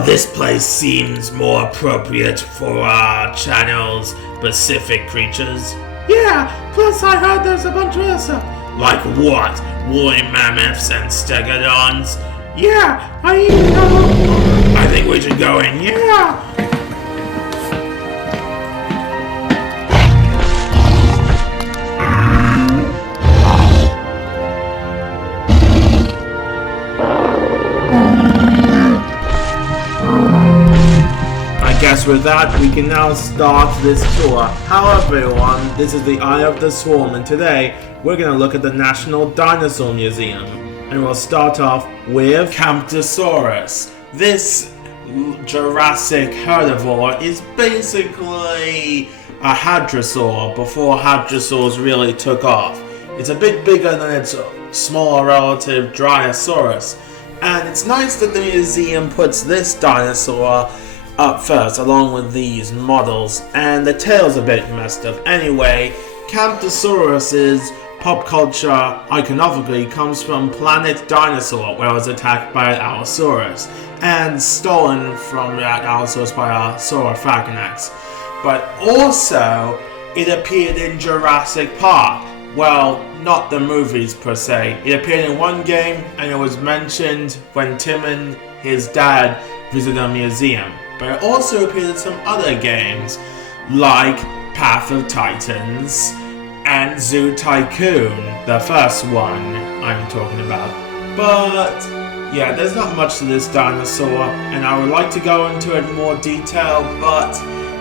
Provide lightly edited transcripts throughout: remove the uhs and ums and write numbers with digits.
Well, this place seems more appropriate for our channel's specific creatures. Yeah, plus I heard there's a bunch of other stuff. Like what? Woolly mammoths and stegodons? Yeah, I think we should go in. Yeah! I guess with that, we can now start this tour. Hello everyone, this is the Eye of the Swarm, and today we're going to look at the National Dinosaur Museum. And we'll start off with Camptosaurus. This Jurassic herbivore is basically a hadrosaur before hadrosaurs really took off. It's a bit bigger than its smaller relative Dinosaurus. And it's nice that the museum puts this dinosaur up first, along with these models, and the tail's a bit messed up. Anyway, Camptosaurus's pop culture iconography comes from Planet Dinosaur, where it was attacked by an Allosaurus, and stolen from that Allosaurus by a Saurophagonax. But also, it appeared in Jurassic Park. Well, not the movies per se. It appeared in one game, and it was mentioned when Tim and his dad visited a museum. But it also appeared in some other games, like Path of Titans and Zoo Tycoon, the first one I'm talking about. But yeah, there's not much to this dinosaur, and I would like to go into it in more detail, but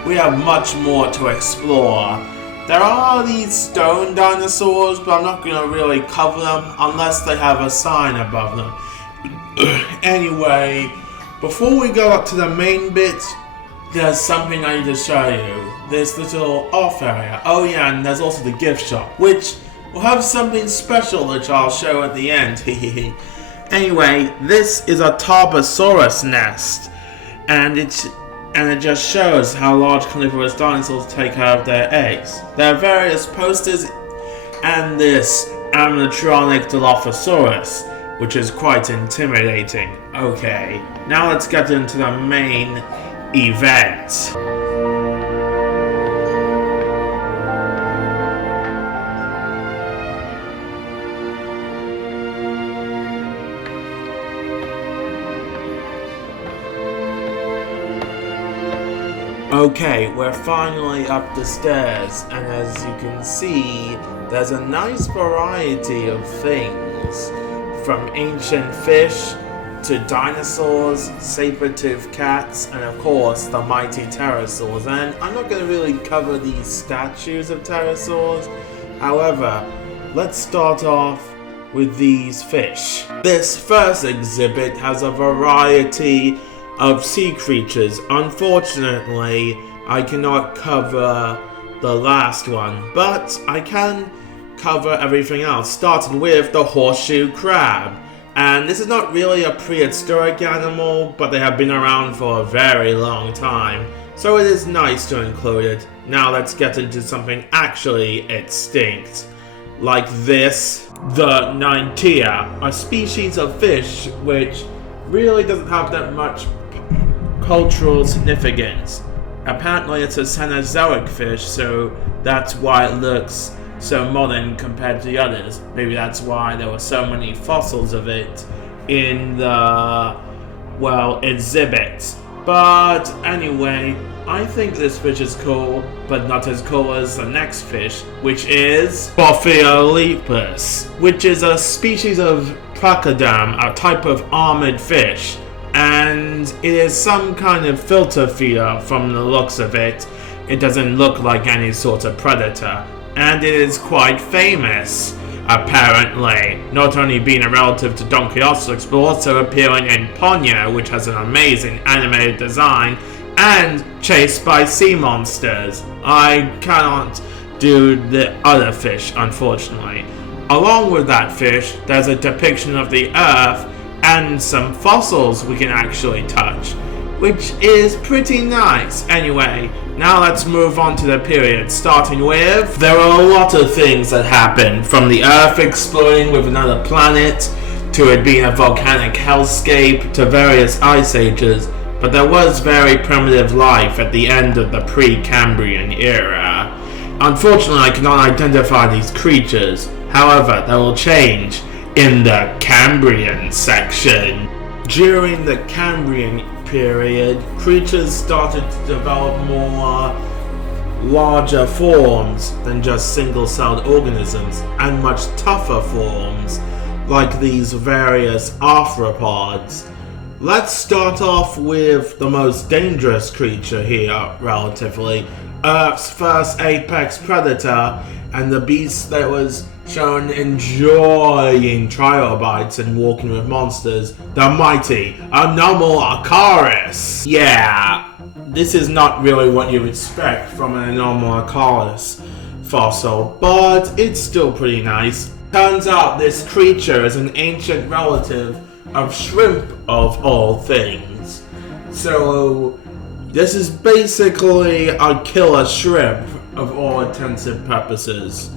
we have much more to explore. There are these stone dinosaurs, but I'm not going to really cover them unless they have a sign above them. Anyway, before we go up to the main bit, there's something I need to show you. This little off area. Oh yeah, and there's also the gift shop, which will have something special which I'll show at the end. Anyway, this is a Tarbosaurus nest, and it just shows how large carnivorous dinosaurs take care of their eggs. There are various posters and this animatronic Dilophosaurus, which is quite intimidating. Okay, now let's get into the main event. Okay, we're finally up the stairs, and as you can see, there's a nice variety of things. From ancient fish to dinosaurs, saber-tooth cats, and of course the mighty pterosaurs. And I'm not going to really cover these statues of pterosaurs. However, let's start off with these fish. This first exhibit has a variety of sea creatures. Unfortunately, I cannot cover the last one, but I can cover everything else, starting with the horseshoe crab. And this is not really a prehistoric animal, but they have been around for a very long time, so it is nice to include it. Now let's get into something actually extinct, like this, the Nintea, a species of fish which really doesn't have that much cultural significance. Apparently it's a Cenozoic fish, so that's why it looks so modern compared to the others. Maybe that's why there were so many fossils of it in the, well, exhibit. But anyway, I think this fish is cool, but not as cool as the next fish, which is Bophiolipus, which is a species of Prachodam, a type of armored fish. And it is some kind of filter feeder from the looks of it. It doesn't look like any sort of predator. And it is quite famous, apparently, not only being a relative to Donkeyosaurus, but also appearing in Ponyo, which has an amazing animated design, and chased by sea monsters. I cannot do the other fish, unfortunately. Along with that fish, there's a depiction of the Earth and some fossils we can actually touch, which is pretty nice. Anyway, now let's move on to the period, starting with, there are a lot of things that happen, from the Earth exploding with another planet, to it being a volcanic hellscape, to various ice ages. but there was very primitive life at the end of the pre-Cambrian era. Unfortunately, I cannot identify these creatures. However, that will change in the Cambrian section. During the Cambrian period, creatures started to develop more larger forms than just single-celled organisms, and much tougher forms, like these various arthropods. Let's start off with the most dangerous creature here, relatively. Earth's first apex predator, and the beast that was shown enjoying trilobites and walking with monsters, the mighty Anomalocaris. Yeah, this is not really what you expect from an Anomalocaris fossil, but it's still pretty nice. Turns out this creature is an ancient relative of shrimp of all things. So this is basically a killer shrimp of all intents and purposes.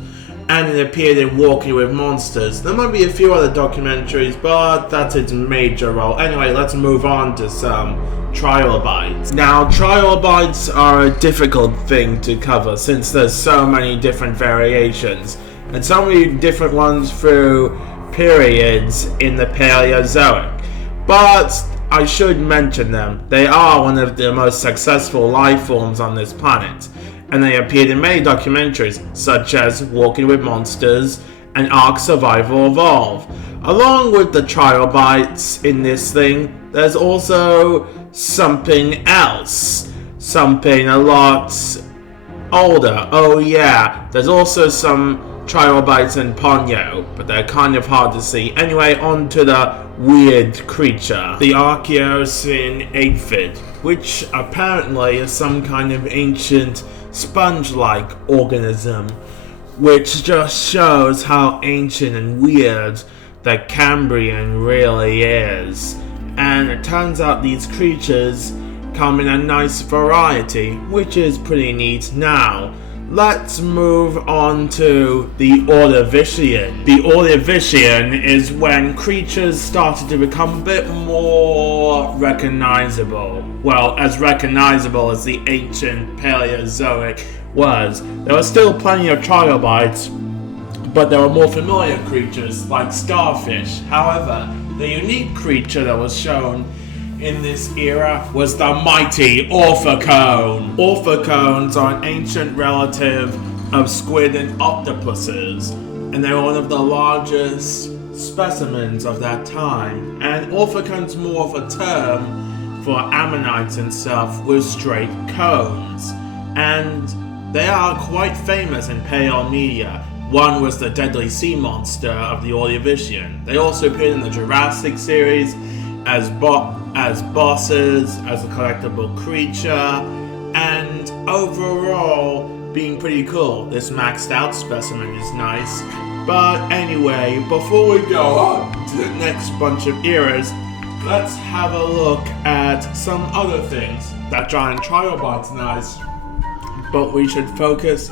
And it appeared in Walking with Monsters. There might be a few other documentaries, but that's its major role. Anyway, let's move on to some trilobites. Now, trilobites are a difficult thing to cover since there's so many different variations, and so many different ones through periods in the Paleozoic. But I should mention them. They are one of the most successful life forms on this planet, and they appeared in many documentaries, such as Walking with Monsters and Ark Survival Evolved. Along with the trilobites in this thing, there's also something else. Something a lot older. Oh yeah, there's also some trilobites in Ponyo, but they're kind of hard to see. Anyway, on to the weird creature. The Archaeocene aphid, which apparently is some kind of ancient sponge-like organism, which just shows how ancient and weird the Cambrian really is. And it turns out these creatures come in a nice variety, which is pretty neat. Now, let's move on to the Ordovician. The Ordovician is when creatures started to become a bit more recognizable. Well, as recognizable as the ancient Paleozoic was. There were still plenty of trilobites, but there were more familiar creatures like starfish. However, the unique creature that was shown in this era was the mighty Orthocone. Orthocones are an ancient relative of squid and octopuses, and they were one of the largest specimens of that time. And Orthocone's more of a term for ammonites and stuff with straight cones, and they are quite famous in paleo media. One was the deadly sea monster of the Ordovician. They also appeared in the Jurassic series as bosses, as a collectible creature, and overall being pretty cool. This maxed out specimen is nice. But anyway, before we go on to the next bunch of eras, let's have a look at some other things. That giant trilobite's nice, but we should focus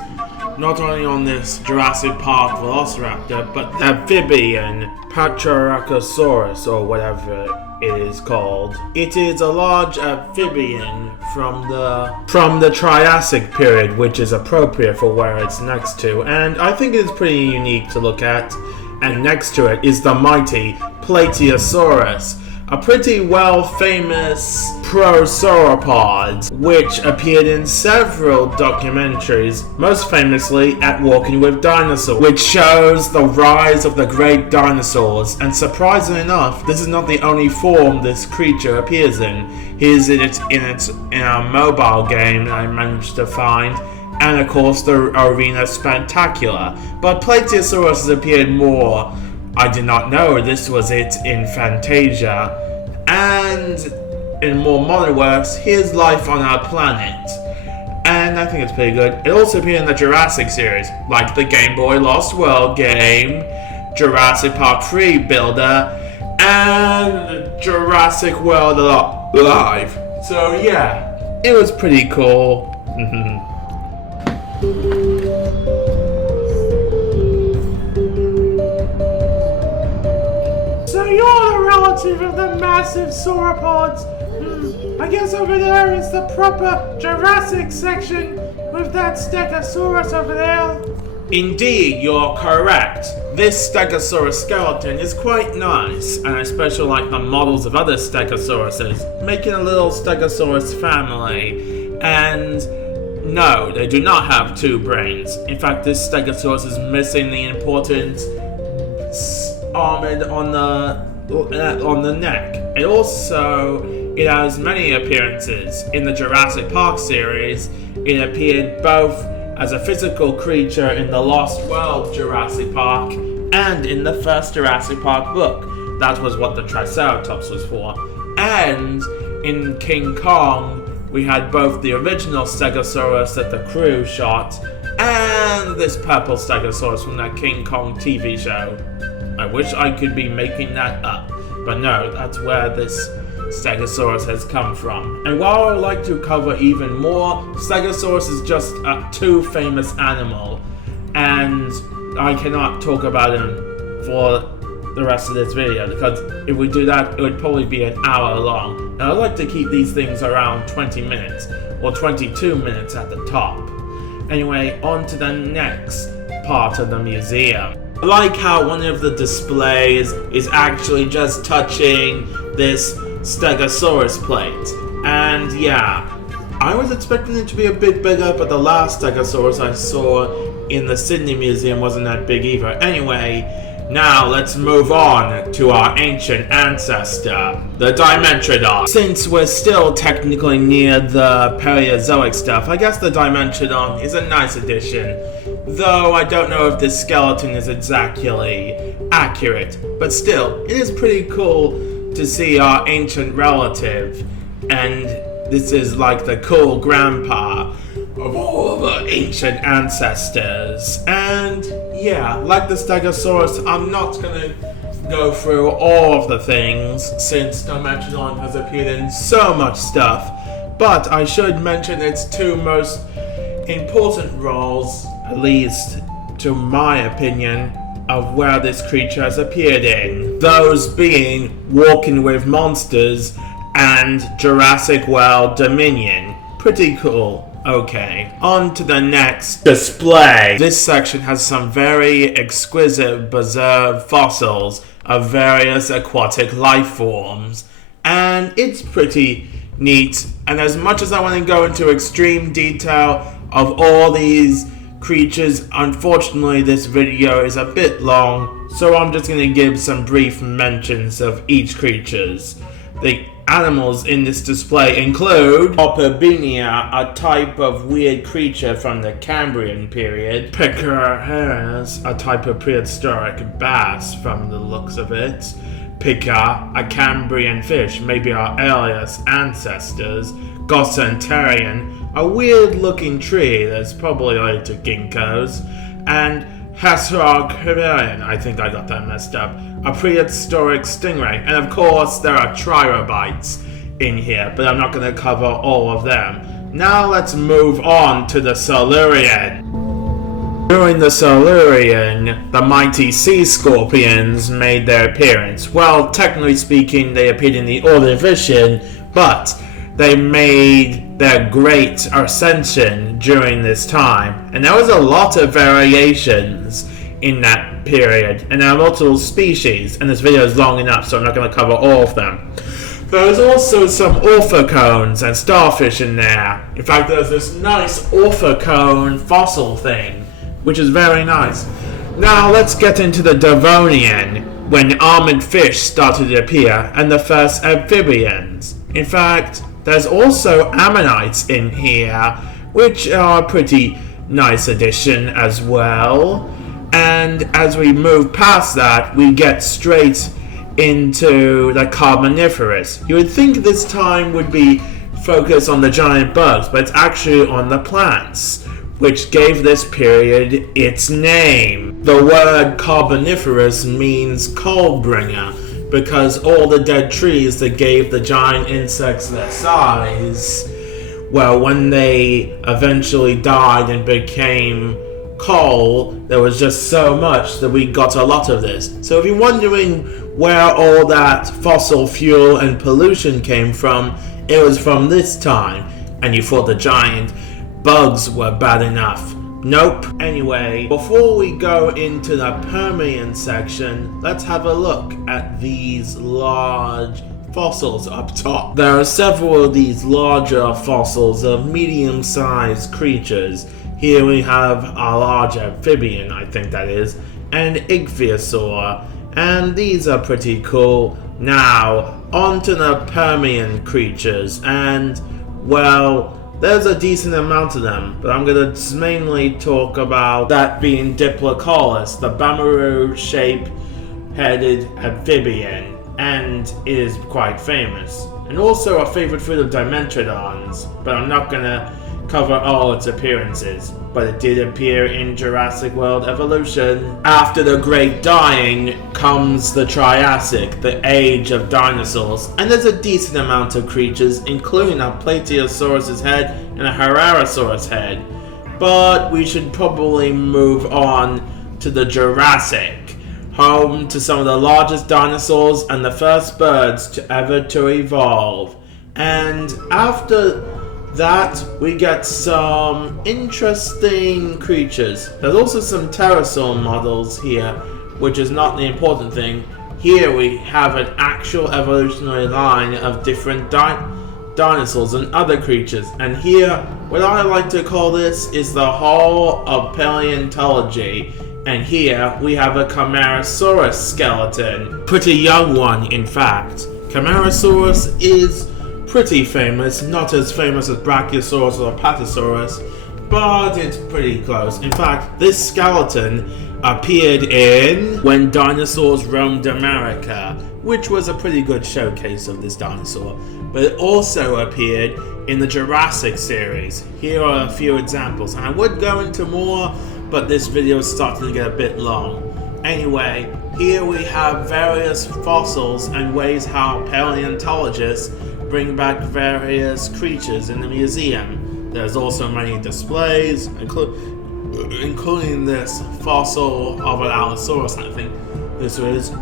not only on this Jurassic Park velociraptor, but the amphibian Patriarchosaurus, or whatever it is called. It is a large amphibian from the Triassic period, which is appropriate for where it's next to, and I think it is pretty unique to look at. And next to it is the mighty Plateosaurus, a pretty well-famous prosauropod, which appeared in several documentaries, most famously at Walking with Dinosaur, which shows the rise of the great dinosaurs. And surprisingly enough, this is not the only form this creature appears in. Here's in a mobile game that I managed to find, and of course the Arena Spectacular. But Plateosaurus has appeared more. I did not know this was it in Fantasia. And in more modern works, here's life on our planet. And I think it's pretty good. It also appeared in the Jurassic series, like the Game Boy Lost World game, Jurassic Park 3 Builder, and Jurassic World Alive. So yeah, it was pretty cool. So you're the relative of the massive sauropods? I guess over there is the proper Jurassic section with that Stegosaurus over there. Indeed, you're correct. This Stegosaurus skeleton is quite nice, and I especially like the models of other Stegosauruses, making a little Stegosaurus family. And no, they do not have two brains. In fact, this Stegosaurus is missing the important armored on the neck. It has many appearances. In the Jurassic Park series, it appeared both as a physical creature in the Lost World Jurassic Park and in the first Jurassic Park book. That was what the Triceratops was for. And in King Kong, we had both the original Stegosaurus that the crew shot and this purple Stegosaurus from that King Kong TV show. I wish I could be making that up, but no, that's where this Stegosaurus has come from. And while I would like to cover even more, Stegosaurus is just a too famous animal, and I cannot talk about him for the rest of this video, because if we do that, it would probably be an hour long. And I like to keep these things around 20 minutes, or 22 minutes at the top. Anyway, on to the next part of the museum. I like how one of the displays is actually just touching this Stegosaurus plate. And yeah, I was expecting it to be a bit bigger, but the last Stegosaurus I saw in the Sydney Museum wasn't that big either. Anyway, now let's move on to our ancient ancestor, the Dimetrodon. Since we're still technically near the Paleozoic stuff, I guess the Dimetrodon is a nice addition. Though I don't know if this skeleton is exactly accurate, but still, it is pretty cool to see our ancient relative, and this is like the cool grandpa of all the ancient ancestors. And yeah, like the Stegosaurus, I'm not gonna go through all of the things since Dimetrodon has appeared in so much stuff, but I should mention its two most important roles, at least to my opinion, of where this creature has appeared in. Those being Walking with Monsters and Jurassic World Dominion. Pretty cool. Okay, on to the next display. This section has some very exquisite preserved fossils of various aquatic life forms, and it's pretty neat. And as much as I want to go into extreme detail of all these creatures, unfortunately this video is a bit long, so I'm just going to give some brief mentions of each creatures. The animals in this display include Opperbinia, a type of weird creature from the Cambrian period, Picareras, a type of prehistoric bass from the looks of it, Pica, a Cambrian fish, maybe our earliest ancestors, Gossentarian, a weird-looking tree that's probably related to ginkgos, and Hesarogarian, I think I got that messed up, a prehistoric stingray, and of course there are trilobites in here, but I'm not going to cover all of them. Now let's move on to the Silurian. During the Silurian, the mighty sea scorpions made their appearance. Well, technically speaking, they appeared in the Ordovician, but they made their great ascension during this time, and there was a lot of variations in that period, and there are multiple species, and this video is long enough, so I'm not going to cover all of them. There's also some orthocones and starfish in there. In fact, there's this nice orthocone fossil thing, which is very nice. Now let's get into the Devonian, when armored fish started to appear, and the first amphibians. In fact, there's also ammonites in here, which are a pretty nice addition as well. And as we move past that, we get straight into the Carboniferous. You would think this time would be focused on the giant bugs, but it's actually on the plants, which gave this period its name. The word Carboniferous means coal bringer, because all the dead trees that gave the giant insects their size, well, when they eventually died and became coal, there was just so much that we got a lot of this. So if you're wondering where all that fossil fuel and pollution came from, it was from this time, and you thought the giant bugs were bad enough. Nope. Anyway, before we go into the Permian section, let's have a look at these large fossils up top. There are several of these larger fossils of medium-sized creatures. Here we have a large amphibian, I think that is, and ichthyosaur, and these are pretty cool. Now, on to the Permian creatures, and, well, there's a decent amount of them, but I'm going to mainly talk about that being Diplocaulus, the boomerang-shaped headed amphibian, and it is quite famous. And also a favorite food of Dimetrodons, but I'm not going to cover all its appearances, but it did appear in Jurassic World Evolution. After the Great Dying comes the Triassic, the age of dinosaurs, and there's a decent amount of creatures, including a Plateosaurus head and a Herrerasaurus head. But we should probably move on to the Jurassic, home to some of the largest dinosaurs and the first birds ever to evolve. And after that, we get some interesting creatures. There's also some pterosaur models here, which is not the important thing. Here we have an actual evolutionary line of different dinosaurs and other creatures. And here, what I like to call this is the Hall of Paleontology. And here we have a Camarasaurus skeleton. Pretty young one, in fact. Camarasaurus is pretty famous, not as famous as Brachiosaurus or Apatosaurus, but it's pretty close. In fact, this skeleton appeared in When Dinosaurs Roamed America, which was a pretty good showcase of this dinosaur, but it also appeared in the Jurassic series. Here are a few examples, and I would go into more, but this video is starting to get a bit long. Anyway, here we have various fossils and ways how paleontologists bring back various creatures in the museum. There's also many displays, including this fossil of an Allosaurus, I think this is.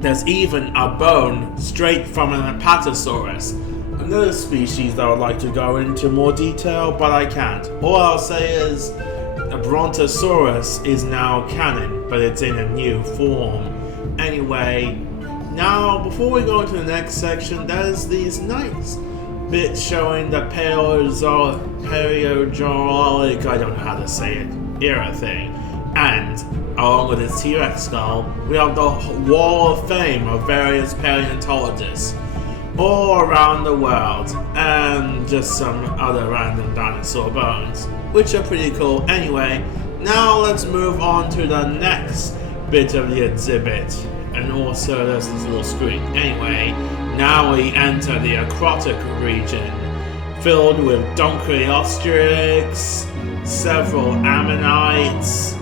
There's even a bone straight from an Apatosaurus. Another species that I would like to go into more detail, but I can't. All I'll say is a Brontosaurus is now canon, but it's in a new form. Anyway, now before we go into the next section, there's these nice bits showing the Paleozoic, I don't know how to say it, era thing. And along with its T-Rex skull, we have the Wall of Fame of various paleontologists all around the world, and just some other random dinosaur bones, which are pretty cool. Anyway, now let's move on to the next bit of the exhibit. And also there's this little screen. Anyway, now we enter the aquatic region, filled with Doncreostrix, several ammonites,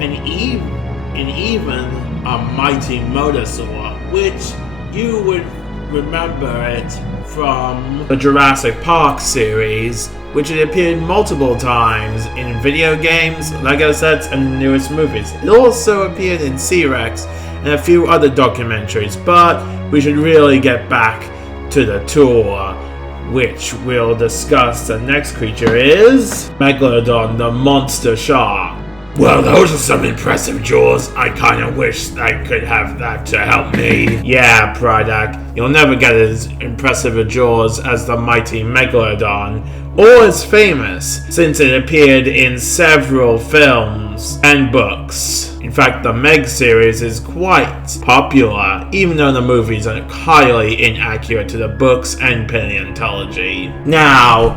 and even a mighty mosasaur, which you would remember it from the Jurassic Park series, which it appeared multiple times in video games, Lego sets, and the newest movies. It also appeared in C-Rex and a few other documentaries, but we should really get back to the tour, which we'll discuss. The next creature is Megalodon, the monster shark. Well, those are some impressive jaws. I kinda wish I could have that to help me. Yeah, Prydak, you'll never get as impressive a jaws as the mighty Megalodon, or as famous, since it appeared in several films and books. In fact, the Meg series is quite popular, even though the movies are highly inaccurate to the books and paleontology. Now,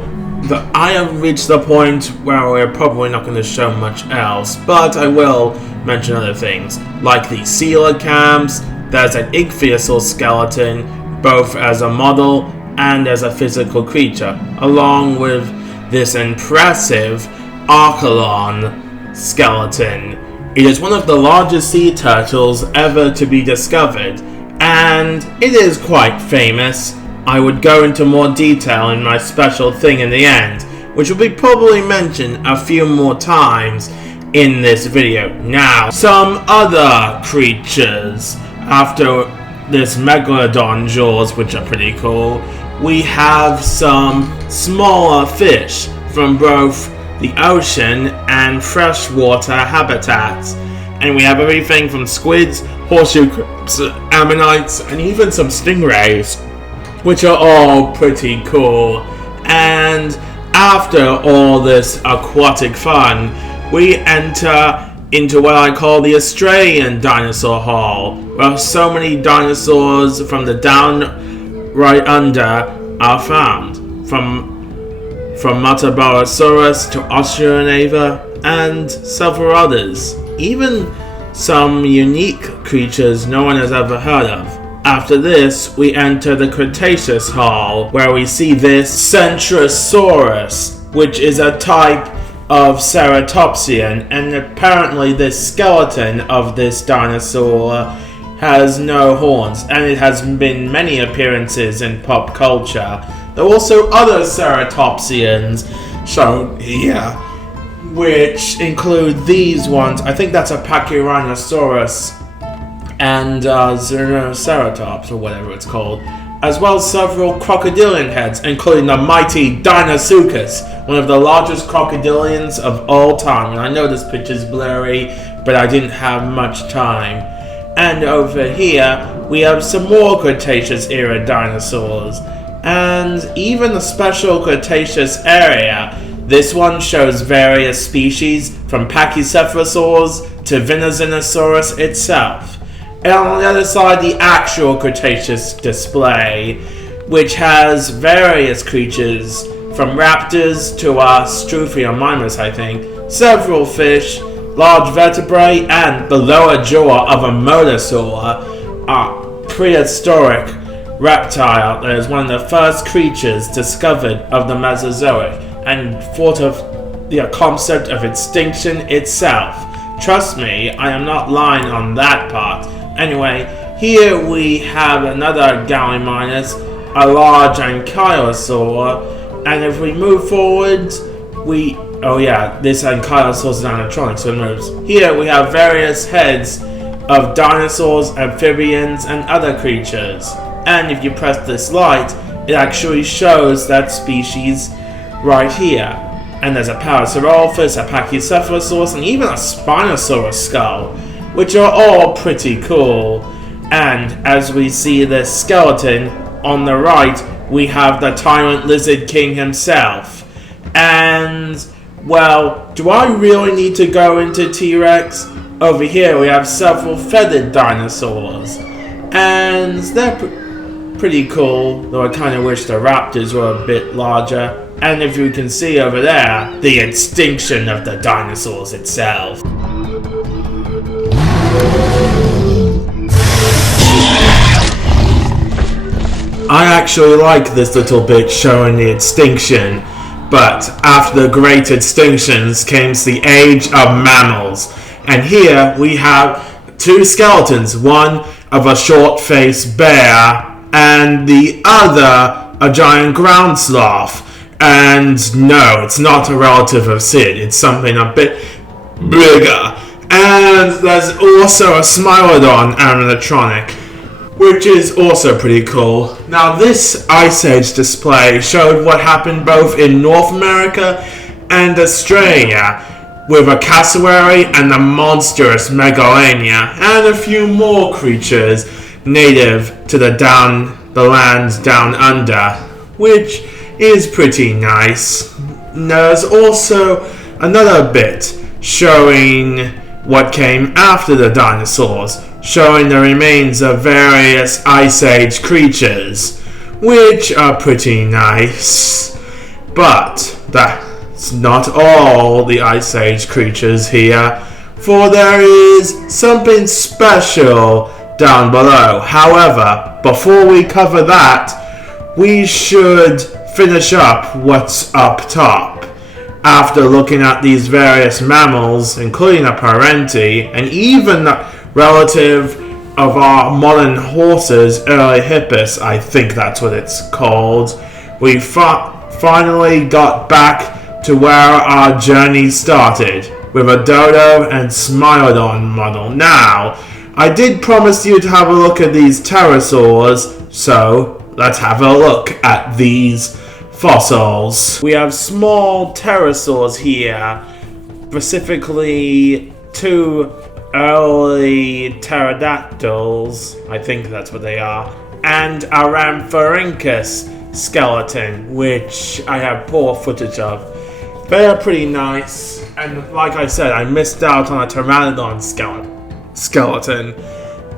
I have reached the point where we're probably not going to show much else, but I will mention other things, like the coelacanths. There's an ichthyosaur skeleton, both as a model and as a physical creature, along with this impressive Archelon skeleton. It is one of the largest sea turtles ever to be discovered, and it is quite famous. I would go into more detail in my special thing in the end, which will be probably mentioned a few more times in this video. Now, some other creatures after this Megalodon jaws, which are pretty cool. we have some smaller fish from both the ocean and freshwater habitats. And we have everything from squids, horseshoe crabs, ammonites, and even some stingrays, which are all pretty cool. And after all this aquatic fun, we enter into what I call the Australian Dinosaur Hall, where so many dinosaurs from the down right under are found. From Metabosaurus to Oceanava and several others. Even some unique creatures no one has ever heard of. After this, we enter the Cretaceous Hall, where we see this Centrosaurus, which is a type of ceratopsian, and apparently this skeleton of this dinosaur has no horns, and it has been many appearances in pop culture. There are also other ceratopsians shown here, which include these ones. I think that's a Pachyrhinosaurus and Zernoceratops, or whatever it's called, as well as several crocodilian heads, including the mighty Deinosuchus, one of the largest crocodilians of all time. And I know this picture's blurry, but I didn't have much time. And over here, we have some more Cretaceous era dinosaurs, and even a special Cretaceous area. This one shows various species, from Pachycephalosaurs to Venezinosaurus itself. And on the other side, the actual Cretaceous display, which has various creatures, from raptors to Struthiomimus, I think, several fish, large vertebrae, and the lower jaw of a mosasaur, a prehistoric reptile that is one of the first creatures discovered of the Mesozoic, and thought of the concept of extinction itself. Trust me, I am not lying on that part. Anyway, here we have another Gallimimus, a large ankylosaur, and if we move forward, this ankylosaur is an animatronic, so it moves. Here we have various heads of dinosaurs, amphibians, and other creatures. And if you press this light, it actually shows that species right here. And there's a Parasaurolophus, a Pachycephalosaurus, and even a Spinosaurus skull, which are all pretty cool. And as we see this skeleton on the right, we have the Tyrant Lizard King himself. And, well, do I really need to go into T-Rex? Over here we have several feathered dinosaurs, and they're pretty cool, though I kind of wish the raptors were a bit larger. And if you can see over there, the extinction of the dinosaurs itself. I actually like this little bit showing the extinction, but after the great extinctions came the age of mammals. And here we have two skeletons, one of a short-faced bear, and the other a giant ground sloth. And no, it's not a relative of Sid, it's something a bit bigger. And there's also a Smilodon animatronic, which is also pretty cool. Now this Ice Age display showed what happened both in North America and Australia, with a cassowary and a monstrous Megalania, and a few more creatures native to the lands down under, which is pretty nice. There's also another bit showing what came after the dinosaurs, showing the remains of various Ice Age creatures, which are pretty nice. But that's not all the Ice Age creatures here, for there is something special down below. However, before we cover that, we should finish up what's up top. After looking at these various mammals, including a parenti, and even a relative of our modern horses, early hippus, I think that's what it's called, we finally got back to where our journey started, with a Dodo and Smilodon model. Now, I did promise you to have a look at these pterosaurs, so let's have a look at these fossils. We have small pterosaurs here, specifically 2 early pterodactyls, I think that's what they are, and a Rhamphorhynchus skeleton, which I have poor footage of. They are pretty nice, and like I said, I missed out on a Pteranodon skeleton.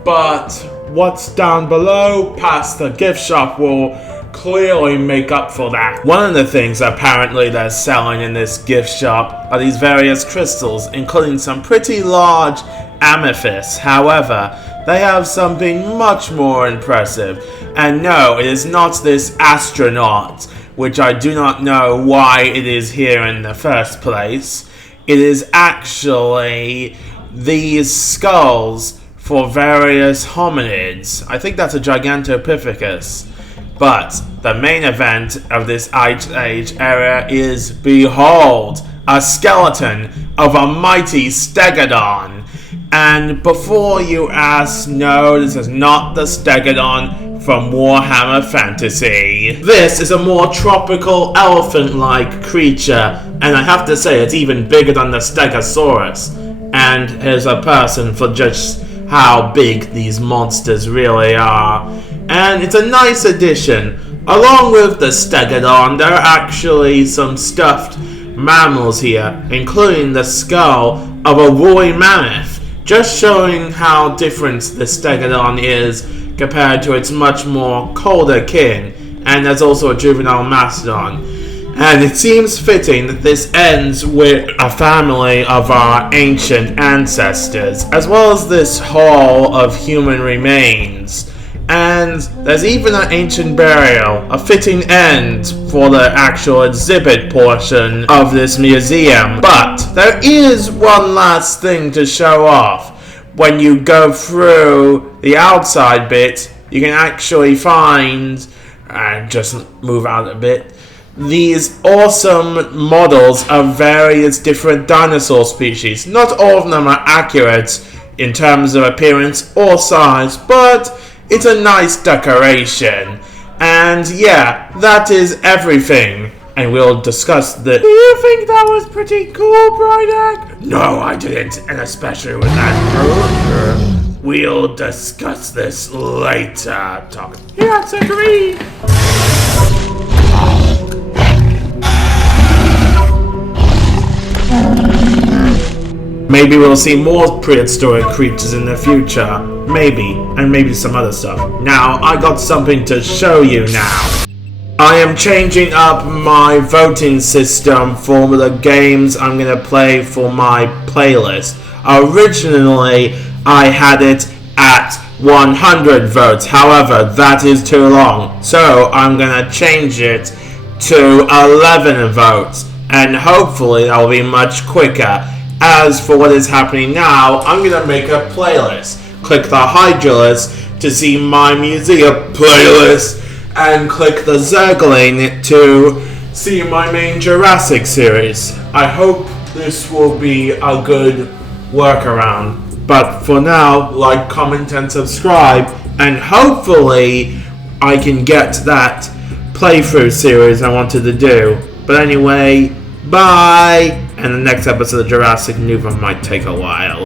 But what's down below, past the gift shop, will clearly make up for that. One of the things apparently they're selling in this gift shop are these various crystals, including some pretty large amethysts. However, they have something much more impressive. And no, it is not this astronaut, which I do not know why it is here in the first place. It is actually these skulls for various hominids. I think that's a Gigantopithecus. But the main event of this Ice Age era is, behold, a skeleton of a mighty Stegodon. And before you ask, no, this is not the Stegodon from Warhammer Fantasy. This is a more tropical elephant-like creature, and I have to say it's even bigger than the Stegosaurus. And here's a person for just how big these monsters really are. And it's a nice addition. Along with the Stegodon, there are actually some stuffed mammals here, including the skull of a woolly mammoth, just showing how different the Stegodon is compared to its much more colder kin. And there's also a juvenile mastodon. And it seems fitting that this ends with a family of our ancient ancestors, as well as this haul of human remains. And there's even an ancient burial, a fitting end for the actual exhibit portion of this museum. But there is one last thing to show off. When you go through the outside bit, you can actually find, and just move out a bit, these awesome models of various different dinosaur species. Not all of them are accurate in terms of appearance or size, but it's a nice decoration. And yeah, that is everything. And we'll discuss the... Do you think that was pretty cool, Brightac? No, I didn't, and especially with that. We'll discuss this later. Yes, agreed. Maybe we'll see more prehistoric creatures in the future. Maybe, and maybe some other stuff. Now, I got something to show you now. I am changing up my voting system for the games I'm going to play for my playlist. Originally, I had it at 100 votes. However, that is too long. So, I'm going to change it to 11 votes. And hopefully, that will be much quicker. As for what is happening now, I'm going to make a playlist. Click the Hydralus to see my museum playlist. And click the Zerg link to see my main Jurassic series. I hope this will be a good workaround. But for now, like, comment, and subscribe. And hopefully, I can get that playthrough series I wanted to do. But anyway, bye! And the next episode of Jurassic Nova might take a while.